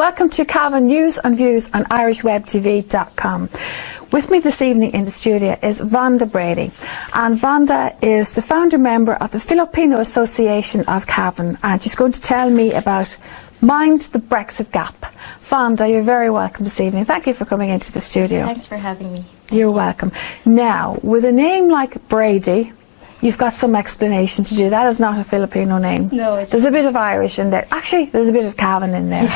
Welcome to Cavan News and Views on IrishWebTV.com. With me this evening in the studio is Vanda Brady, and Vanda is the founder member of the Filipino Association of Cavan, and she's going to tell me about Mind the Brexit Gap. Vanda, you're very welcome this evening. Thank you for coming into the studio. Thanks for having me. You're welcome. Now, with a name like Brady, you've got some explanation to do. That is not a Filipino name. No, it's There's a bit of Irish in there. Actually, there's a bit of Cavan in there.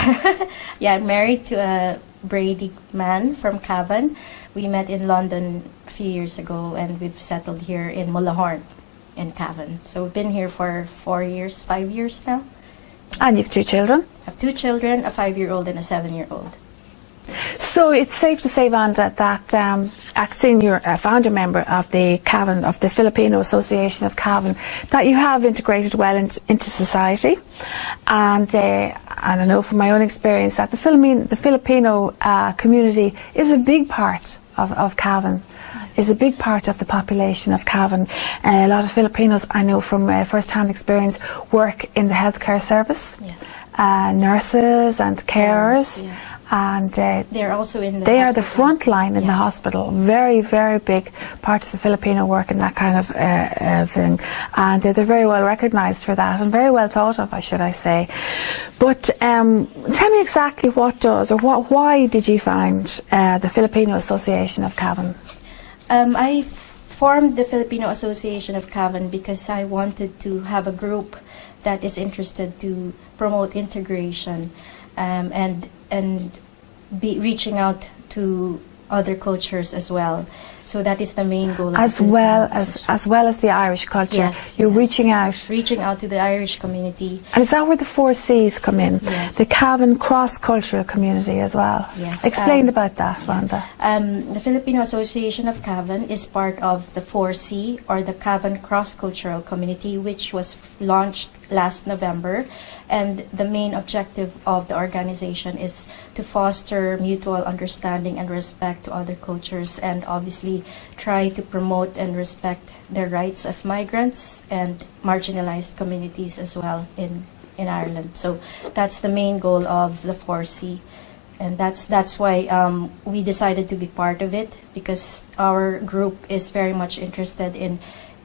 Yeah, I'm married to a Brady man from Cavan. We met in London a few years ago, and we've settled here in Mulahorn in Cavan. So we've been here for 5 years now. And you've 2 children? I have 2 children, a 5-year-old and a 7-year-old. So it's safe to say, Vanda, that seeing you're a founder member of the Cavan, of the Filipino Association of Cavan, that you have integrated well into society. And I know from my own experience that the Filipino community is a big part of Cavan, is a big part of the population of Cavan. A lot of Filipinos, I know from first-hand experience, work in the healthcare service, Yes. Nurses and carers. Yeah. And they're also in the they are the hospital. front line in the Yes. hospital. Very, very big part of the Filipino work in that kind of thing. And they're very well recognised for that and very well thought of, should I say. But tell me exactly what does, or why did you find the Filipino Association of Cavan? I formed the Filipino Association of Cavan because I wanted to have a group that is interested to promote integration and be reaching out to other cultures as well. So that is the main goal. As well as the Irish culture. Yes, You're yes. reaching out. Reaching out to the Irish community. And is that where the 4 C's come in? Yes. The Cavan cross-cultural community as well. Yes. Explain about that, Vanda. The Filipino Association of Cavan is part of the 4C, or the Cavan Cross-Cultural Community, which was launched last November. And the main objective of the organization is to foster mutual understanding and respect to other cultures, and obviously try to promote and respect their rights as migrants and marginalized communities as well in Ireland. So that's the main goal of the 4C. And that's why we decided to be part of it, because our group is very much interested in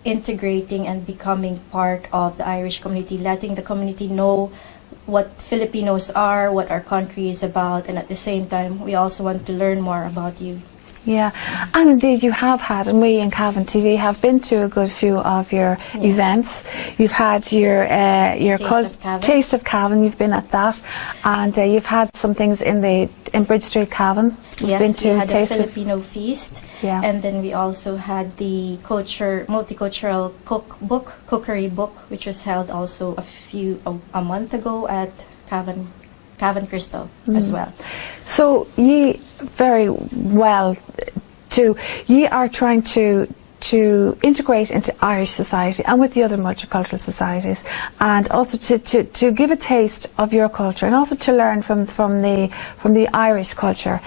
integrating and becoming part of the Irish community, letting the community know what Filipinos are, what our country is about, and at the same time, we also want to learn more about you. Yeah, and indeed you have had, and we in Cavan TV have been to a good few of your events. You've had your Taste of Cavan. You've been at that, and you've had some things in Bridge Street, Cavan. Yes, been to we had a Taste Filipino feast, Yeah. and then we also had the multicultural cookery book, which was held also a month ago at Cavan Crystal as well. So ye very well ye are trying to integrate into Irish society and with the other multicultural societies, and also to give a taste of your culture, and also to learn from the Irish culture.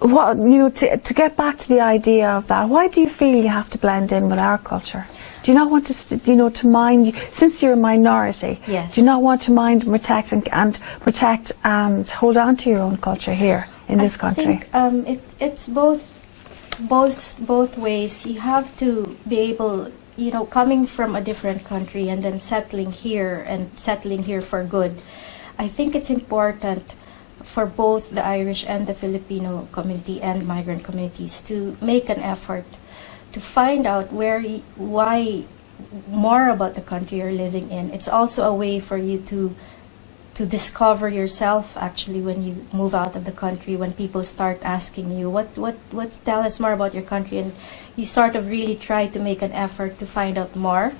To get back to the idea of that, why do you feel you have to blend in with our culture? Do you not want to mind, since you're a minority? Yes. Do you not want to mind, protect and hold on to your own culture here in this country? I think it's both ways. You have to be able, coming from a different country and then settling here for good. I think it's important for both the Irish and the Filipino community and migrant communities to make an effort to find out why more about the country you're living in. It's also a way for you to discover yourself, actually, when you move out of the country, when people start asking you, tell us more about your country, and you sort of really try to make an effort to find out more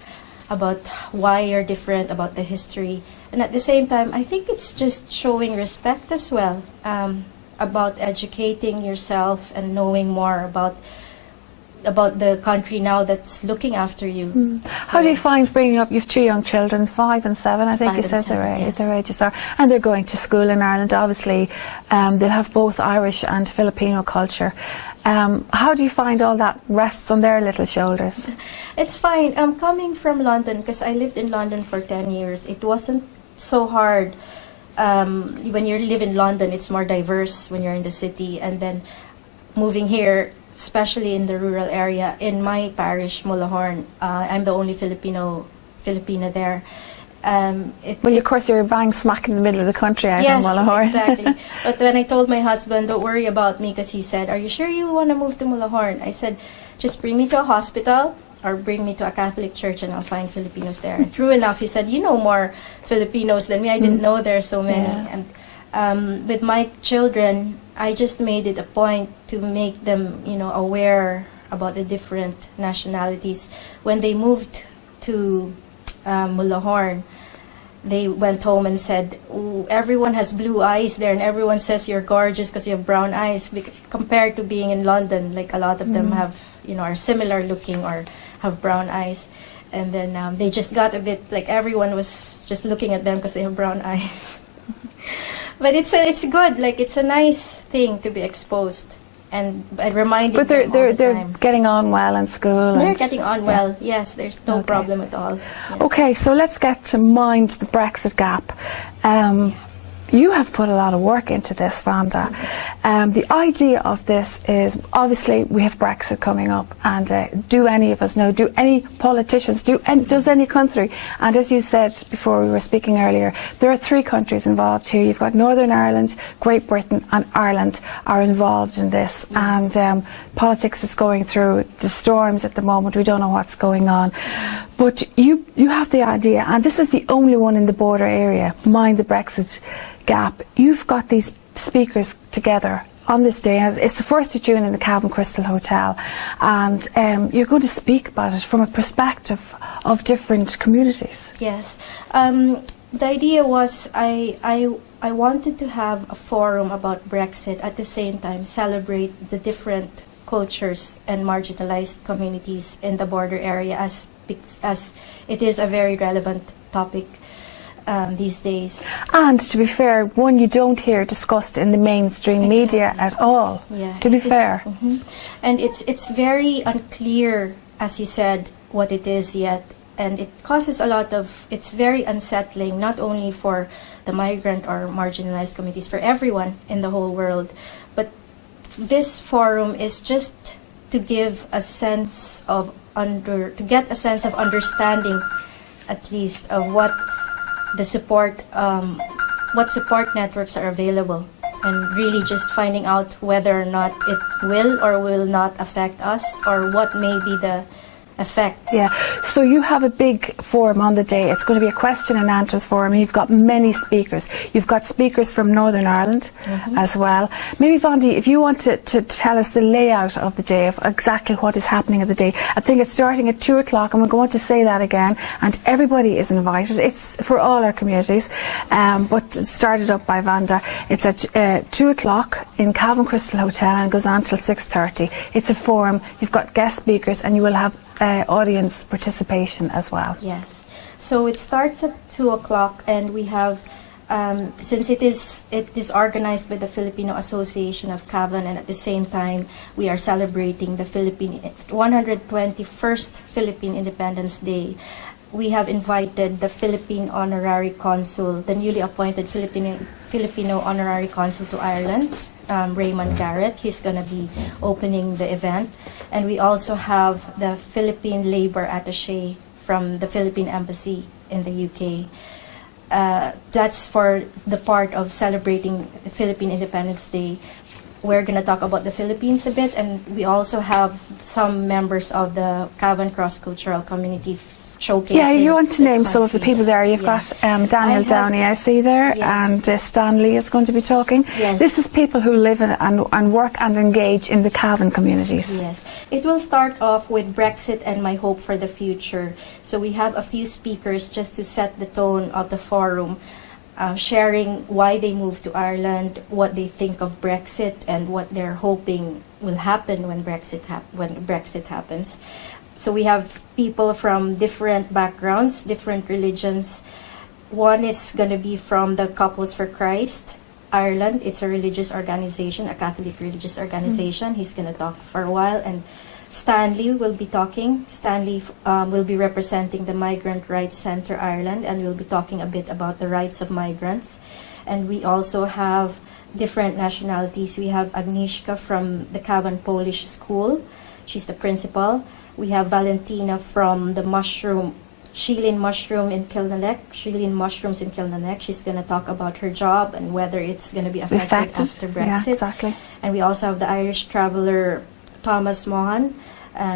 about why you're different, about the history. And at the same time, I think it's just showing respect as well, about educating yourself and knowing more about the country now that's looking after you. So how do you find bringing up, you have 2 young children, 5 and 7, I think you said their ages are, and they're going to school in Ireland. Obviously they'll have both Irish and Filipino culture. How do you find all that rests on their little shoulders? It's fine. Coming from London, because I lived in London for 10 years, it wasn't so hard. When you live in London, it's more diverse when you're in the city, and then moving here, especially in the rural area, in my parish, Mulahorn, I'm the only Filipina there. Of course, you're bang smack in the middle of the country out yes, in Mulahorn. exactly. But when I told my husband, don't worry about me, because he said, are you sure you want to move to Mulahorn? I said, just bring me to a hospital or bring me to a Catholic church and I'll find Filipinos there. And true enough, he said, you know more Filipinos than me. I didn't know there are so many. Yeah. And with my children, I just made it a point to make them, aware about the different nationalities. When they moved to Mulahorn, they went home and said, "Ooh, everyone has blue eyes there, and everyone says you're gorgeous because you have brown eyes." Compared to being in London, like a lot of them have, are similar looking or have brown eyes. And then they just got a bit, like everyone was just looking at them because they have brown eyes. But it's good, like it's a nice thing to be exposed and reminding But them all the they're time. getting on well in school. They're and- getting on well, yes, there's no problem at all. Yeah. Okay, so let's get to mind the Brexit gap. You have put a lot of work into this, Vanda. The idea of this is, obviously, we have Brexit coming up, and do any of us know, do any politicians, does any country, and as you said before we were speaking earlier, there are 3 countries involved here. You've got Northern Ireland, Great Britain and Ireland are involved in this, Yes. and politics is going through the storms at the moment. We don't know what's going on. But you have the idea, and this is the only one in the border area, mind the Brexit gap. You've got these speakers together on this day, and it's the 1st of June in the Cavan Crystal Hotel, and you're going to speak about it from a perspective of different communities. Yes. The idea was I wanted to have a forum about Brexit, at the same time celebrate the different cultures and marginalized communities in the border area, as it is a very relevant topic these days. And to be fair, one you don't hear discussed in the mainstream media at all. Yeah, to be it is- fair. And it's very unclear, as you said, what it is yet, and it causes a lot of, it's very unsettling, not only for the migrant or marginalized communities, for everyone in the whole world. But this forum is just to give a sense of to get a sense of understanding, at least, of what the support networks are available, and really just finding out whether or not it will or will not affect us, or what may be the effects. Yeah, so you have a big forum on the day. It's going to be a question and answers forum. You've got many speakers. You've got speakers from Northern Ireland as well. Maybe, Vanda, if you want to tell us the layout of the day, of exactly what is happening at the day. I think it's starting at 2 o'clock, and we're going to say that again, and everybody is invited. It's for all our communities, but it started up by Vanda. It's at 2 o'clock in Cavan Crystal Hotel, and goes on till 6:30. It's a forum. You've got guest speakers, and you will have audience participation as well. Yes. So it starts at 2 o'clock, and we have, since it is organized by the Filipino Association of Cavan, and at the same time we are celebrating the 121st Philippine Independence Day, we have invited the Philippine Honorary Consul, the newly appointed Filipino Honorary Consul to Ireland, Raymond Garrett. He's going to be opening the event. And we also have the Philippine Labor Attaché from the Philippine Embassy in the UK. That's for the part of celebrating the Philippine Independence Day. We're going to talk about the Philippines a bit, and we also have some members of the Cavan Cross-Cultural Community showcasing. Yeah, you want to their name some of the people there. You've Yes. got Daniel Downey, I see there, Yes. and Stanley is going to be talking. Yes. This is people who live and work and engage in the Cavan communities. Yes. It will start off with Brexit and my hope for the future. So we have a few speakers just to set the tone of the forum, sharing why they moved to Ireland, what they think of Brexit, and what they're hoping will happen when Brexit happens. So we have people from different backgrounds, different religions. One is going to be from the Couples for Christ, Ireland. It's a religious organization, a Catholic religious organization. He's going to talk for a while. And Stanley will be talking. Stanley will be representing the Migrant Rights Centre Ireland, and will be talking a bit about the rights of migrants. And we also have different nationalities. We have Agnieszka from the Cavan Polish School. She's the principal. We have Valentina from the Shilin Mushrooms in Kilnanec. She's going to talk about her job and whether it's going to be affected after Brexit. Yeah, exactly. And we also have the Irish traveler Thomas Mohan.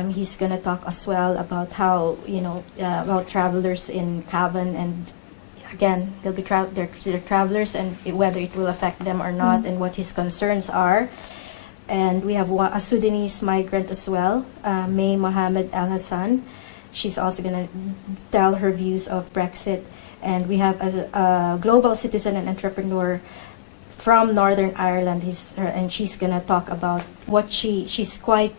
He's going to talk as well about how, about travelers in Cavan, and again, they'll be they're travelers, and whether it will affect them or not, and what his concerns are. And we have a Sudanese migrant as well, May Mohammed Al Hassan. She's also going to tell her views of Brexit. And we have a global citizen and entrepreneur from Northern Ireland. And she's going to talk about what she's quite,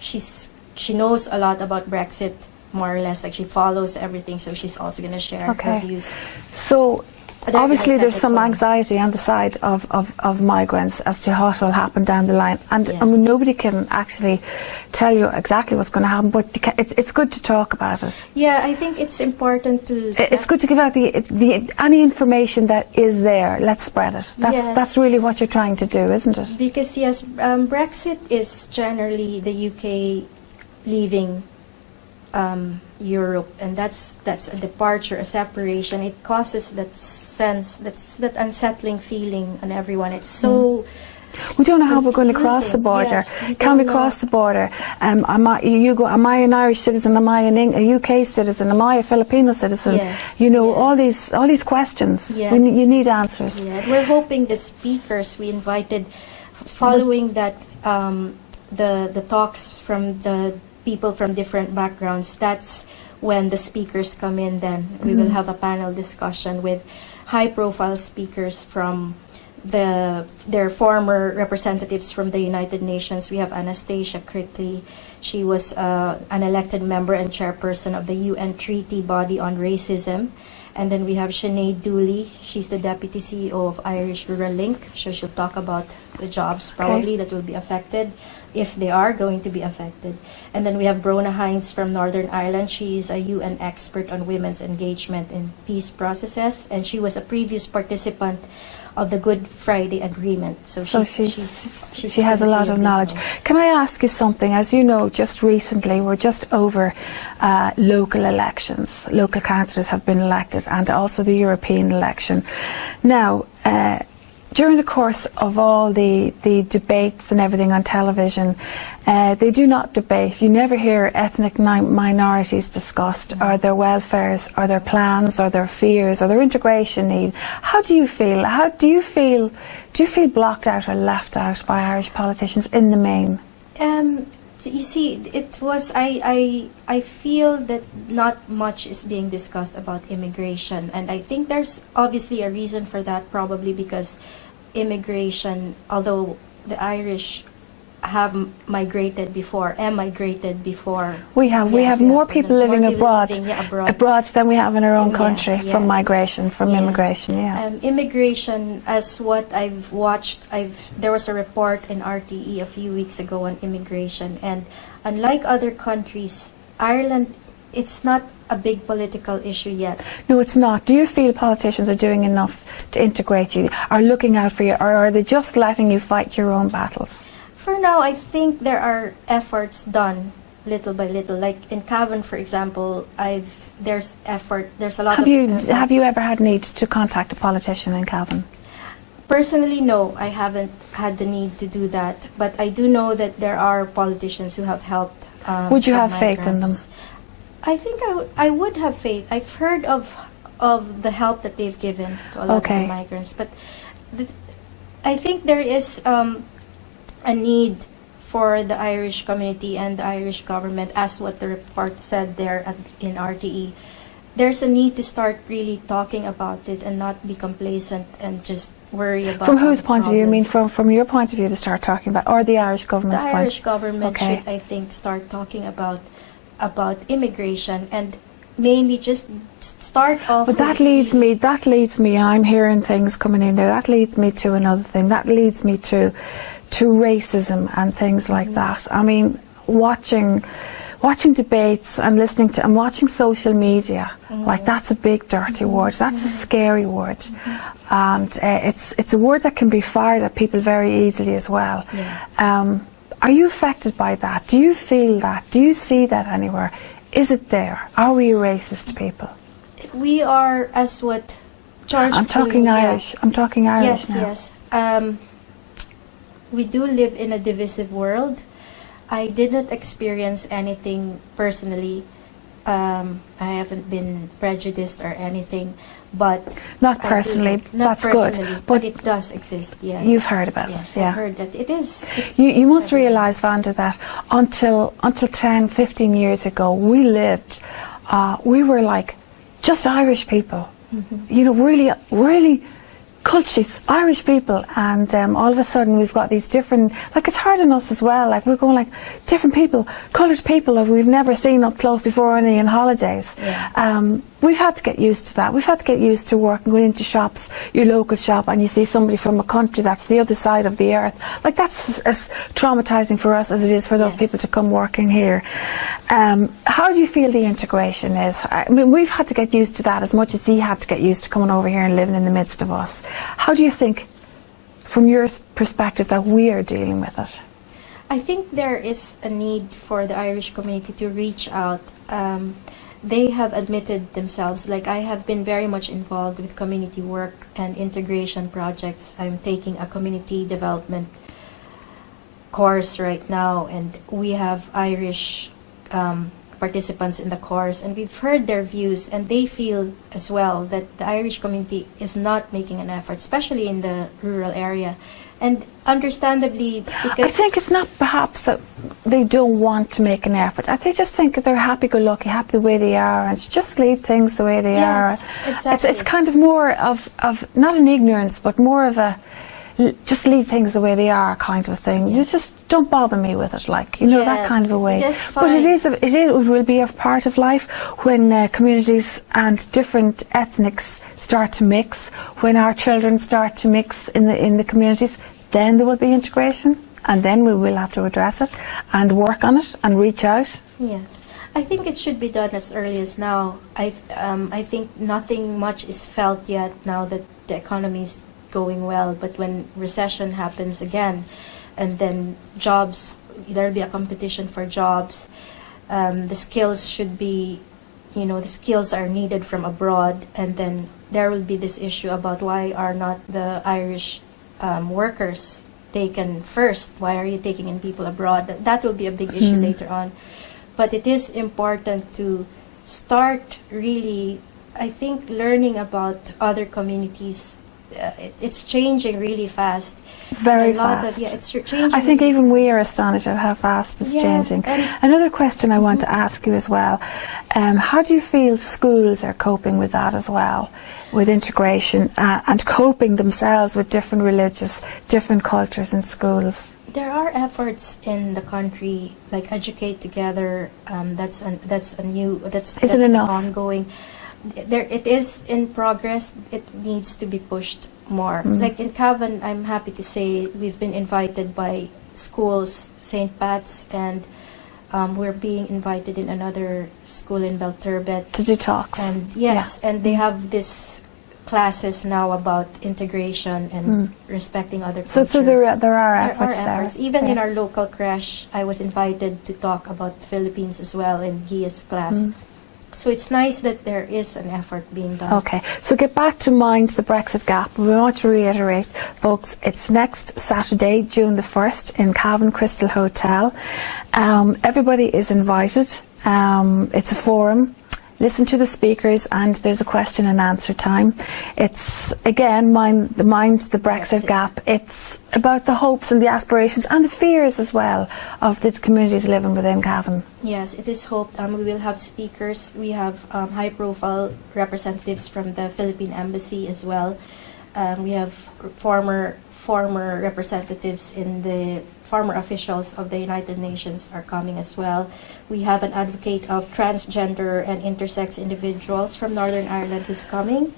she knows a lot about Brexit, more or less, like she follows everything, so she's also going to share her views. So obviously there's some anxiety on the side of migrants as to what will happen down the line, and Yes. I mean, nobody can actually tell you exactly what's going to happen, but it's good to talk about it. Yeah, I think it's important to... It's good to give out any information that is there. Let's spread it. That's really what you're trying to do, isn't it? Because yes, Brexit is generally the UK leaving Europe, and that's a departure, a separation. It causes that sense, that unsettling feeling on everyone. It's so... We don't know how we're going to cross the border. Yes, Can we cross the border? Am I an Irish citizen? Am I a UK citizen? Am I a Filipino citizen? Yes, all these questions. Yeah. You need answers. Yeah. We're hoping the speakers we invited, following that, the talks from the people from different backgrounds, that's when the speakers come in. Then we will have a panel discussion with high-profile speakers from their former representatives from the United Nations. We have Anastasia Crickley. She was an elected member and chairperson of the UN Treaty Body on Racism. And then we have Sinead Dooley. She's the deputy CEO of Irish Rural Link. So she'll talk about the jobs probably that will be affected, if they are going to be affected. And then we have Brona Hines from Northern Ireland. She's a UN expert on women's engagement in peace processes, and she was a previous participant of the Good Friday Agreement. So she has a lot of knowledge. Can I ask you something? As you know, just recently, we're just over local elections. Local councillors have been elected, and also the European election. Now, during the course of all the debates and everything on television, they do not debate. You never hear ethnic minorities discussed, or their welfares, or their plans, or their fears, or their integration need. How do you feel? Do you feel blocked out or left out by Irish politicians in the main? You see, I feel that not much is being discussed about immigration, and I think there's obviously a reason for that, probably because immigration, although the Irish have emigrated before. We have more people living abroad than we have in our own country from migration, from immigration. Yeah. Immigration, as what I've watched, there was a report in RTE a few weeks ago on immigration, and unlike other countries, Ireland, it's not a big political issue yet. No, it's not. Do you feel politicians are doing enough to integrate you, are looking out for you, or are they just letting you fight your own battles? For now, I think there are efforts done little by little. Like in Cavan, for example, there's effort. There's a lot of effort. Have you ever had need to contact a politician in Cavan? Personally, no, I haven't had the need to do that. But I do know that there are politicians who have helped. Would you have faith in them? I think I would have faith. I've heard of the help that they've given to a lot of the migrants. But I think there is a need for the Irish community and the Irish government, as what the report said there in RTE. There's a need to start really talking about it and not be complacent and just worry about. From whose point of view? You mean from your point of view to start talking about, or the Irish government's point? The Irish government should, I think, start talking about immigration, and mainly just start off. But that leads me. I'm hearing things coming in there. That leads me to another thing. That leads me to to racism and things like that. I mean, watching debates and listening to and watching social media, like that's a big dirty word. That's a scary word, and it's a word that can be fired at people very easily as well. Are you affected by that? Do you feel that? Do you see that anywhere? Is it there? Are we racist people? We are, as what George. I'm talking Irish. I'm talking Irish now. Yes. We do live in a divisive world. I did not experience anything personally. I haven't been prejudiced or anything, but not personally. Not that's personally, good. but it does exist. Yes, you've heard about yes, it. Yeah, I've heard that it is. You must realise, Vanda, that until 10, 15 years ago, we lived. We were like just Irish people. You know, really cultures, Irish people, and all of a sudden we've got these different, like it's hard on us as well, like we're going like different people, coloured people that we've never seen up close before, only in holidays. We've had to get used to that. We've had to get used to working, going into shops, your local shop, and you see somebody from a country that's the other side of the earth. Like that's as traumatising for us as it is for those people to come working here. How do you feel the integration is? I mean, we've had to get used to that as much as he had to get used to coming over here and living in the midst of us. How do you think, from your perspective, that we are dealing with it? I think there is a need for the Irish community to reach out. They have admitted themselves, like I have been very much involved with community work and integration projects. I'm taking a community development course right now, and we have Irish participants in the course, and we've heard their views, and they feel as well that the Irish community is not making an effort, especially in the rural area. And understandably, because I think it's not perhaps that they don't want to make an effort. They just think that they're happy-go-lucky, happy the way they are, and just leave things the way they are. Exactly. It's kind of more of not an ignorance, but more of a just leave things the way they are kind of a thing. You just don't bother me with it, like, you know, that kind of a way. That's fine. But it will be a part of life when communities and different ethnics start to mix, when our children start to mix in the communities, then there will be integration, and then we will have to address it and work on it and reach out. Yes, I think it should be done as early as now. I think nothing much is felt yet now that the economy is going well, but when recession happens again, and then jobs, there'll be a competition for jobs. The skills should be, you know, the skills are needed from abroad, and then there will be this issue about why are not the Irish workers taken first? Why are you taking in people abroad? That will be a big issue later on. But it is important to start really, I think, learning about other communities. It's changing really fast. Very fast. It's changing. I think even we are astonished at how fast it's changing. Another question I want to ask you as well, how do you feel schools are coping with that as well, with integration and coping themselves with different religious, different cultures in schools? There are efforts in the country, like Educate Together. That's ongoing. It is in progress. It needs to be pushed more. Like in Cavan, I'm happy to say we've been invited by schools, St. Pat's, and we're being invited in another school in Belturbet to do talks. And and they have this classes now about integration and respecting other cultures. So there are efforts there. Even in our local crash, I was invited to talk about the Philippines as well in Gia's class. So it's nice that there is an effort being done. Okay, so get back to mind the Brexit gap. We want to reiterate, folks, it's next Saturday, June the 1st in Cavan Crystal Hotel. Everybody is invited. It's a forum. Listen to the speakers, and there's a question and answer time. It's, again, mind the Brexit gap. It's about the hopes and the aspirations and the fears as well of the communities living within Cavan. Yes, it is hoped. We will have speakers. We have high-profile representatives from the Philippine Embassy as well. We have former representatives in the former officials of the United Nations are coming as well. We have an advocate of transgender and intersex individuals from Northern Ireland who's coming,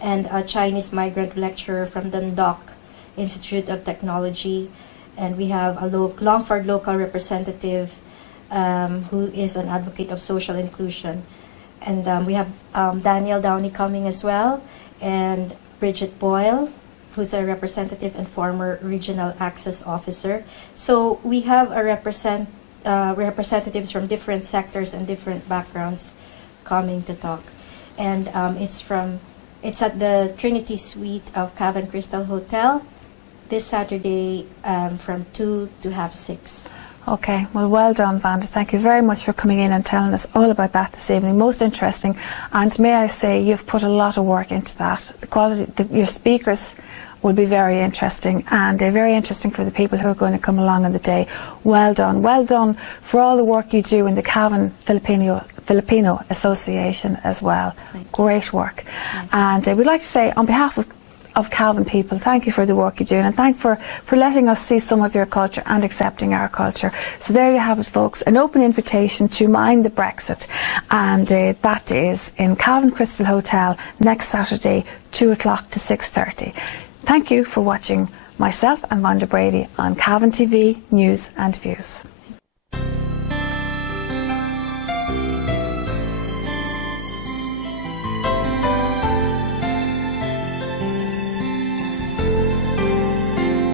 and a Chinese migrant lecturer from Dundalk Institute of Technology. and we have a Longford local representative who is an advocate of social inclusion. And we have Daniel Downey coming as well, and Bridget Boyle, who's a representative and former regional access officer. So we have a representatives from different sectors and different backgrounds coming to talk. And it's at the Trinity Suite of Cavan Crystal Hotel this Saturday from 2 to half 6. Okay, well done, Vanda. Thank you very much for coming in and telling us all about that this evening. Most interesting, and may I say, you've put a lot of work into that. The quality, your speakers will be very interesting, and they're very interesting for the people who are going to come along on the day. Well done for all the work you do in the Cavan Filipino Association as well. Great work. And we'd like to say, on behalf of Cavan people, thank you for the work you're doing, and thank for letting us see some of your culture and accepting our culture. So there you have it, folks, an open invitation to mind the Brexit, and that is in Cavan Crystal Hotel next Saturday, 2 o'clock to 6:30. Thank you for watching myself and Vanda Brady on Cavan TV News and Views.